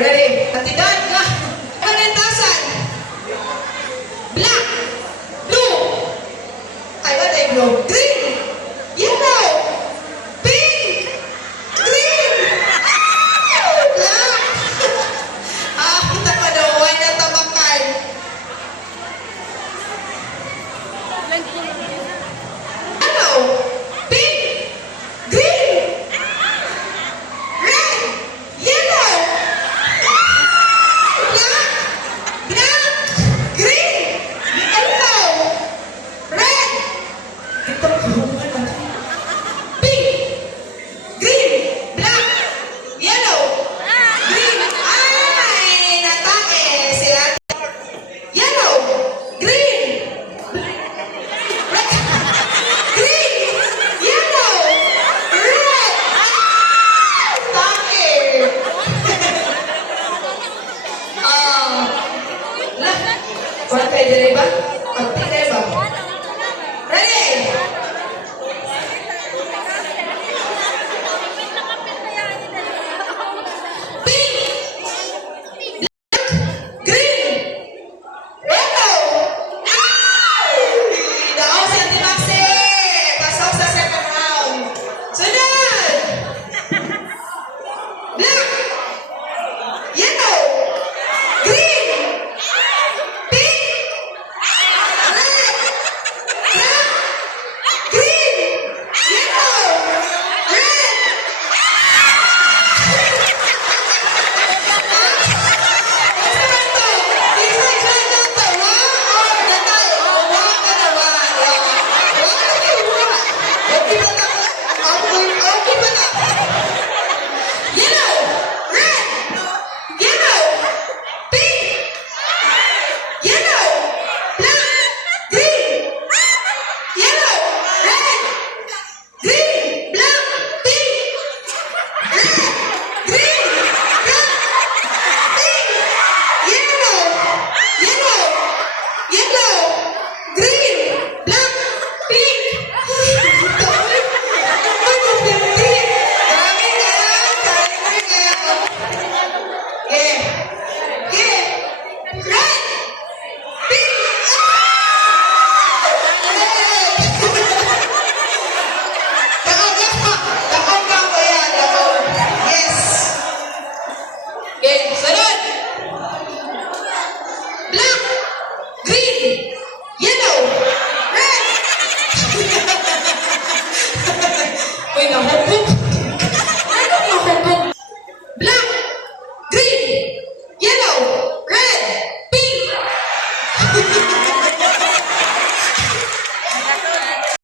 ready? Katidad na. 100,000. Black. Blue. Ay, what ay blue? Green. Yellow. Pink. Green. Black. Kita pa daw. Why na tamakay? Yellow. Pink. Green. Red. Yellow. Black. Black. Green. Yellow. Red. Ito pink. Green. Black. Yellow. Green. Ay, natake sila. Yellow. Green. Red. Green. Yellow. Red. Take. Wala kayo dyan ba? Pagpili ba? Ready? Pink. Green. Yellow. Ay! Daog si Ate Maxi. Pasok sa second round. Sunod. Black. Yellow. Green. Pink. Red. Black. Green. Yellow. Red. Sunod! Black, green, yellow, red. Uy, naku.